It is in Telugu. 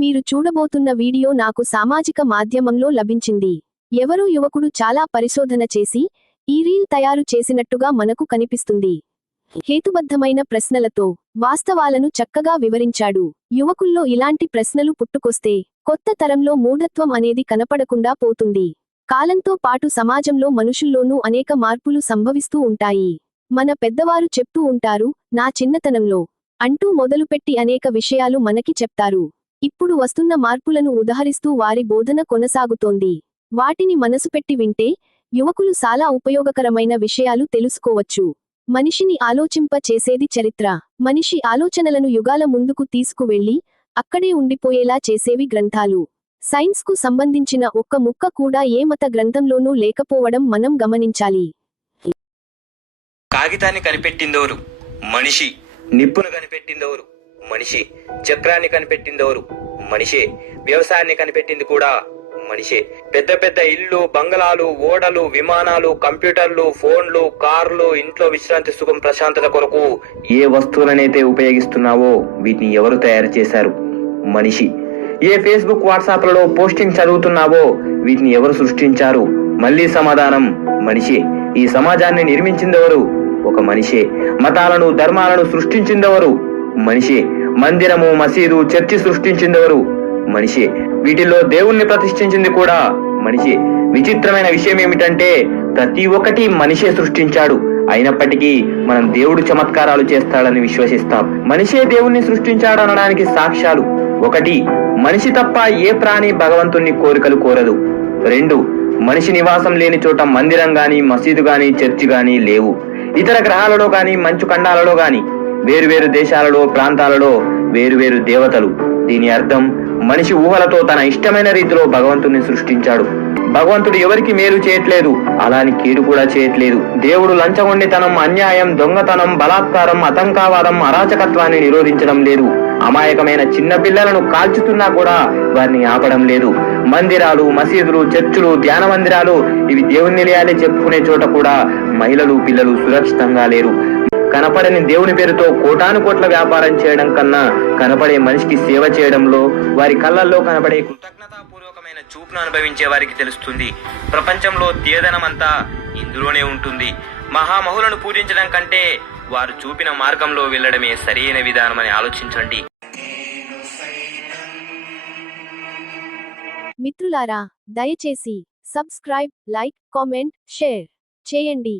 మీరు చూడబోతున్న వీడియో నాకు సామాజిక మాధ్యమంలో లభించింది. ఎవరో యువకుడు చాలా పరిశోధన చేసి ఈ రీల్ తయారు చేసినట్టుగా మనకు కనిపిస్తుంది. హేతుబద్ధమైన ప్రశ్నలతో వాస్తవాలను చక్కగా వివరించాడు. యువకుల్లో ఇలాంటి ప్రశ్నలు పుట్టుకొస్తే కొత్త తరంలో మూఢత్వం అనేది కనపడకుండా పోతుంది. కాలంతో పాటు సమాజంలో మనుషుల్లోనూ అనేక మార్పులు సంభవిస్తూ ఉంటాయి. మన పెద్దవారు చెప్తూ ఉంటారు, నా చిన్నతనంలో అంటూ మొదలుపెట్టి అనేక విషయాలు మనకి చెప్తారు. ఇప్పుడు వస్తున్న మార్పులను ఉదహరిస్తూ వారి బోధన కొనసాగుతోంది. వాటిని మనసుపెట్టి వింటే యువకులు చాలా ఉపయోగకరమైన విషయాలు తెలుసుకోవచ్చు. మనిషిని ఆలోచింప చేసేది చరిత్ర. మనిషి ఆలోచనలను యుగాల ముందుకు తీసుకువెళ్లి అక్కడే ఉండిపోయేలా చేసేవి గ్రంథాలు. సైన్స్కు సంబంధించిన ఒక్క ముక్క కూడా ఏ మత గ్రంథంలోనూ లేకపోవడం మనం గమనించాలి. కాగితాన్ని కనిపెట్టిందెవరు? మనిషి. నిప్పును కనిపెట్టిందెవరు? మనిషి. చక్రాన్ని కనిపెట్టిందెవరు? మనిషే. వ్యవసాయాన్ని కనిపెట్టింది కూడా మనిషే. పెద్ద పెద్ద ఇల్లు, బంగళాలు, ఓడలు, విమానాలు, కంప్యూటర్లు, ఫోన్లు, కార్లు, ఇంట్లో విశ్రాంతి, సుఖం, ప్రశాంతత కొరకు ఏ వస్తువులనైతే ఉపయోగిస్తున్నావో వీటిని ఎవరు తయారు చేశారు? మనిషి. ఏ ఫేస్బుక్, వాట్సాప్లలో పోస్టింగ్ చదువుతున్నావో వీటిని ఎవరు సృష్టించారు? మళ్ళీ సమాధానం మనిషే. ఈ సమాజాన్ని నిర్మించిందెవరు? ఒక మనిషే. మతాలను, ధర్మాలను సృష్టించిందెవరు? మనిషే. మందిరము, మసీదు, చర్చి సృష్టించిందెవరు? మనిషే. వీటిల్లో దేవుణ్ణి ప్రతిష్ఠించింది కూడా మనిషే. విచిత్రమైన విషయం ఏమిటంటే ప్రతి ఒక్కటి మనిషే సృష్టించాడు. అయినప్పటికీ మనం దేవుడు చమత్కారాలు చేస్తాడని విశ్వసిస్తాం. మనిషే దేవుణ్ణి సృష్టించాడు అనడానికి సాక్ష్యాలు: 1. మనిషి తప్ప ఏ ప్రాణి భగవంతుణ్ణి కోరికలు కోరదు. 2. మనిషి నివాసం లేని చోట మందిరం గాని, మసీదు గాని, చర్చి గాని లేవు. ఇతర గ్రహాలలో గాని, మంచు ఖండాలలో గాని, వేరువేరు దేశాలలో, ప్రాంతాలలో వేరువేరు దేవతలు. దీని అర్థం మనిషి ఊహలతో తన ఇష్టమైన రీతిలో భగవంతుని సృష్టించాడు. భగవంతుడు ఎవరికి మేలు చేయట్లేదు, అలాని కీడు కూడా చేయట్లేదు. దేవుడు లంచగొండితనం, అన్యాయం, దొంగతనం, బలాత్కారం, ఆతంకవాదం, అరాచకత్వాన్ని నిరోధించడం లేదు. అమాయకమైన చిన్న పిల్లలను కాల్చుతున్నా కూడా వారిని ఆపడం లేదు. మందిరాలు, మసీదులు, చర్చులు, ధ్యాన మందిరాలు ఇవి దేవుని నిలయాలే చెప్పుకునే చోట కూడా మహిళలు, పిల్లలు సురక్షితంగా లేరు. కనపడని దేవుని పేరుతో కోటాను కోట్ల వ్యాపారం చేయడం కన్నా కనపడే మనిషికి సేవ చేయడంలో, వారి కళ్ళల్లో కనపడే కృతజ్ఞతాపూర్వకమైన చూపును అనుభవించే వారికి తెలుస్తుంది. ప్రపంచంలో తీయదనమంతా ఇందులోనే ఉంటుంది. మహామహులను పూజించడం కంటే వారు చూపిన మార్గంలో వెళ్లడమే సరైన విధానమని ఆలోచించండి. మిత్రులారా, దయచేసి సబ్స్క్రైబ్, లైక్, కామెంట్, షేర్ చేయండి.